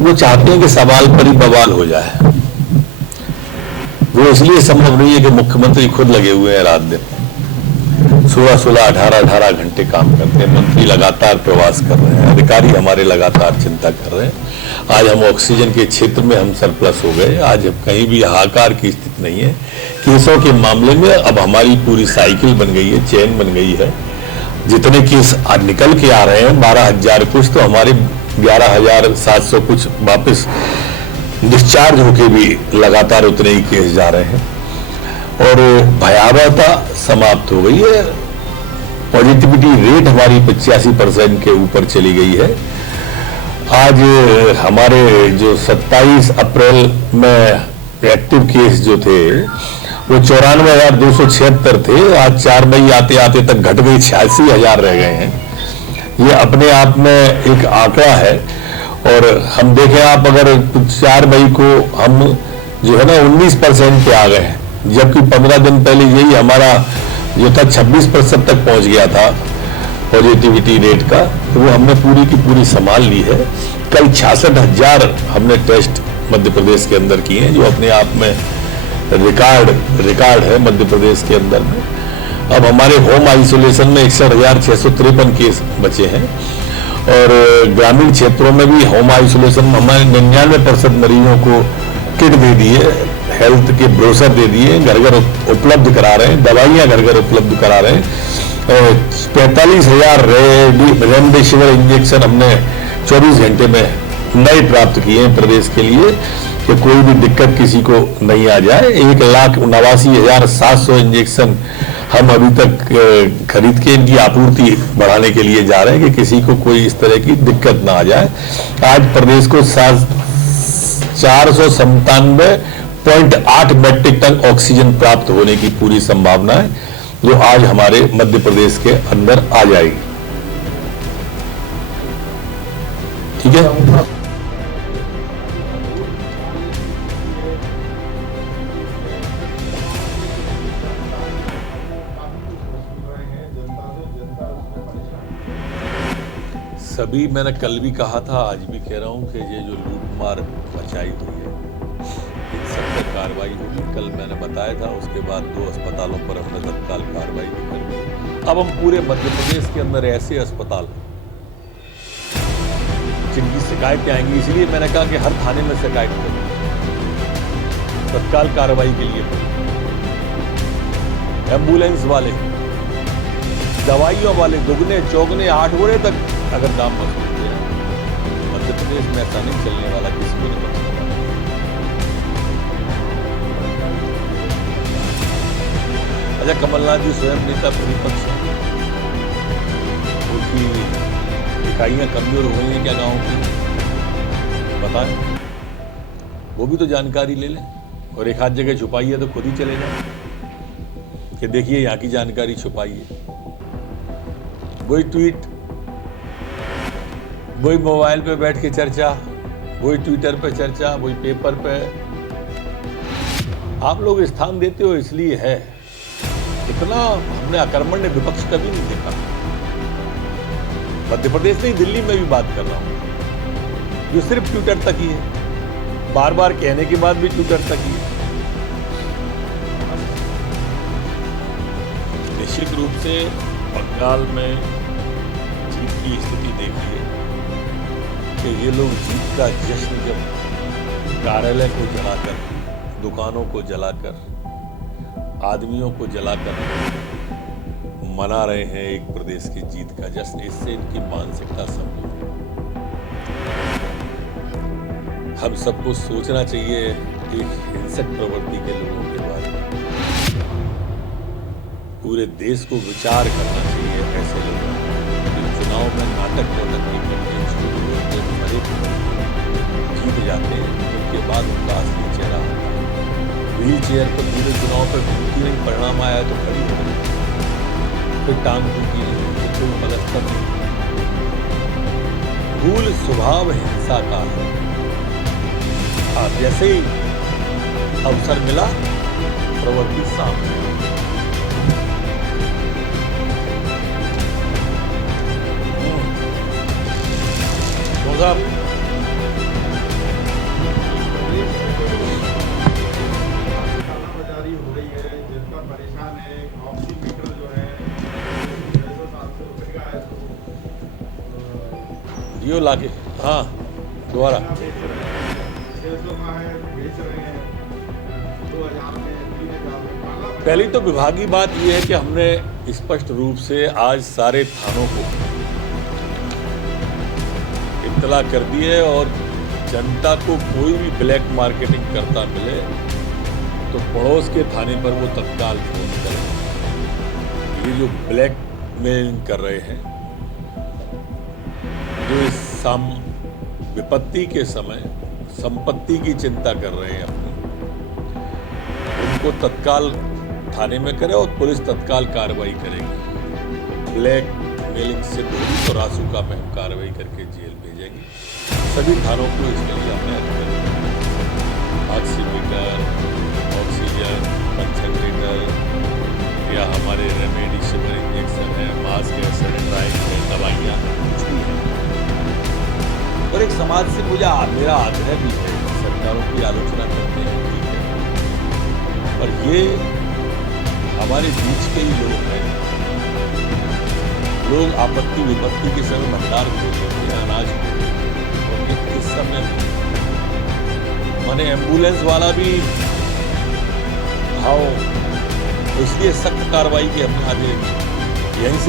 वो चाहते हैं कि सवाल पर ही बवाल हो जाए। वो इसलिए संभव नहीं है कि मुख्यमंत्री खुद लगे हुए हैं रात दिन, 16-16, 18-18 घंटे काम करते हैं, मंत्री लगातार प्रवास कर रहे हैं, अधिकारी हमारे लगातार चिंता कर रहे हैं। आज हम ऑक्सीजन के क्षेत्र में हम सरप्लस हो गए, आज कहीं भी हाहाकार की स्थिति नहीं है। केसों के मामले में अब हमारी पूरी साइकिल बन गई है, चेन बन गई है। जितने केस आज निकल के आ रहे हैं 12,000 कुछ, तो हमारे 11,700 कुछ वापस डिस्चार्ज होके भी लगातार उतने ही केस जा रहे हैं और भयावहता समाप्त हो गई है। पॉजिटिविटी रेट हमारी 85% के ऊपर चली गई है। आज हमारे जो 27 अप्रैल में एक्टिव केस जो थे वो 94,276 थे, आज 4 मई आते आते तक घट गई, 86,000 रह गए हैं। ये अपने आप में एक आंकड़ा है। और हम देखें, आप अगर 4 मई को हम जो है ना 19% पे आ गए हैं, जबकि 15 दिन पहले यही हमारा जो था 26% तक पहुंच गया था पॉजिटिविटी रेट का, तो वो हमने पूरी की पूरी संभाल ली है। कल 66,000 हमने टेस्ट मध्य प्रदेश के अंदर किए हैं, जो अपने आप में रिकॉर्ड है मध्य प्रदेश के अंदर में। अब हमारे होम आइसोलेशन में 61,653 केस बचे हैं और ग्रामीण क्षेत्रों में भी होम आइसोलेशन में हमारे 99% मरीजों को किट दे दिए, हेल्थ के ब्रोशर दे दिए, घर घर उपलब्ध करा रहे हैं, दवाइयां घर घर उपलब्ध करा रहे हैं। 45,000 रेमडेसिविर इंजेक्शन हमने 24 घंटे में नए प्राप्त किए हैं प्रदेश के लिए कि कोई भी दिक्कत किसी को नहीं आ जाए। 1,89,700 इंजेक्शन हम अभी तक खरीद के इनकी आपूर्ति बढ़ाने के लिए जा रहे हैं कि किसी को कोई इस तरह की दिक्कत ना आ जाए। आज प्रदेश को 497.8 मेट्रिक टन ऑक्सीजन प्राप्त होने की पूरी संभावना है, जो आज हमारे मध्य प्रदेश के अंदर आ जाएगी। ठीक है। सभी, मैंने कल भी कहा था, आज भी कह रहा हूं कि ये जो लूटमार मचाई हुई है इन सब पर कार्रवाई होगी। कल मैंने बताया था, उसके बाद 2 अस्पतालों पर हमने तत्काल कार्रवाई भी कर दी। अब हम पूरे मध्य प्रदेश के अंदर ऐसे अस्पताल जिनकी शिकायतें आएंगी, इसलिए मैंने कहा कि हर थाने में शिकायत करें, तत्काल कार्रवाई के लिए। एम्बुलेंस वाले, दवाइयों वाले दुगने चौगने 8 गुने तक अगर दाम मजबूत है, मध्य प्रदेश में ऐसा नहीं चलने वाला, किसी को नहीं बचने वाला। अच्छा, कमलनाथ जी स्वयं नेता प्रतिपक्ष हैं, उनकी इकाइयां कमजोर हो गई हैं क्या गांव की, बताएं। वो भी तो जानकारी ले लें, और एक आध जगह छुपाई है तो खुद ही चले जाए कि देखिए यहाँ की जानकारी छुपाई है। वही ट्वीट, वही मोबाइल पे बैठ के चर्चा, वही ट्विटर पे चर्चा, वही पेपर पे। आप लोग स्थान देते हो इसलिए है, इतना हमने अकर्मण्य विपक्ष कभी नहीं देखा। मध्य प्रदेश नहीं, दिल्ली में भी बात कर रहा हूं, जो सिर्फ ट्विटर तक ही है, बार बार कहने के बाद भी ट्विटर तक ही है। निश्चित रूप से बंगाल में जीत की स्थिति देखिए कि ये लोग जीत का जश्न जब कार्यालय को जलाकर, दुकानों को जलाकर, आदमियों को जलाकर मना रहे हैं एक प्रदेश की जीत का जश्न। इससे इनकी मानसिकता समझो। हम सबको सोचना चाहिए एक हिंसक प्रवृत्ति के लोगों के बारे में, पूरे देश को विचार करना चाहिए ऐसे लोगों को। चुनाव में नाटक नहीं करते, जीत जाते हैं, उनके बाद उनका असली चेहरा होता है। व्हील चेयर पर पूरे चुनाव पर घूमती नहीं, परिणाम आया तो खड़ी हो गई, फिर टांग टूटी नहीं, फिर कोई पलस्तर नहीं। मूल स्वभाव हिंसा का है। जैसे ही अवसर मिला, प्रवृत्ति सामने। साहब, यो लाके, हाँ दोबारा। पहली तो विभागीय बात यह है कि हमने स्पष्ट रूप से आज सारे थानों को इत्तला कर दी है और जनता को कोई भी ब्लैक मार्केटिंग करता मिले तो पड़ोस के थाने पर वो तत्काल फोन करें। ये जो ब्लैक मेलिंग कर रहे हैं, जो इस विपत्ति के समय संपत्ति की चिंता कर रहे हैं अपनी, उनको तत्काल थाने में करे और पुलिस तत्काल कार्रवाई करेगी। ब्लैक मेलिंग से होगी तो रासुका में हम कार्रवाई करके जेल भेजेंगे। सभी थानों को इसके लिए हमने ऑक्सीमीटर, ऑक्सीजन कंसंट्रेटर या हमारे रेमेडी शिविर इंजेक्शन है, मास्क है, सैनिटाइजर है, दवाइयाँ कुछ भी है। और एक समाज से मुझे मेरा आग्रह भी है, सरकारों की आलोचना करते हैं ठीक है, और ये हमारे बीच के ही लोग हैं। लोग आपत्ति विपत्ति के समय भंडार खोल लेते हैं, अनाज खोल लेते हैं, और इस समय माने एम्बुलेंस वाला भी भाव, इसलिए सख्त कार्रवाई की हमने आज यहीं से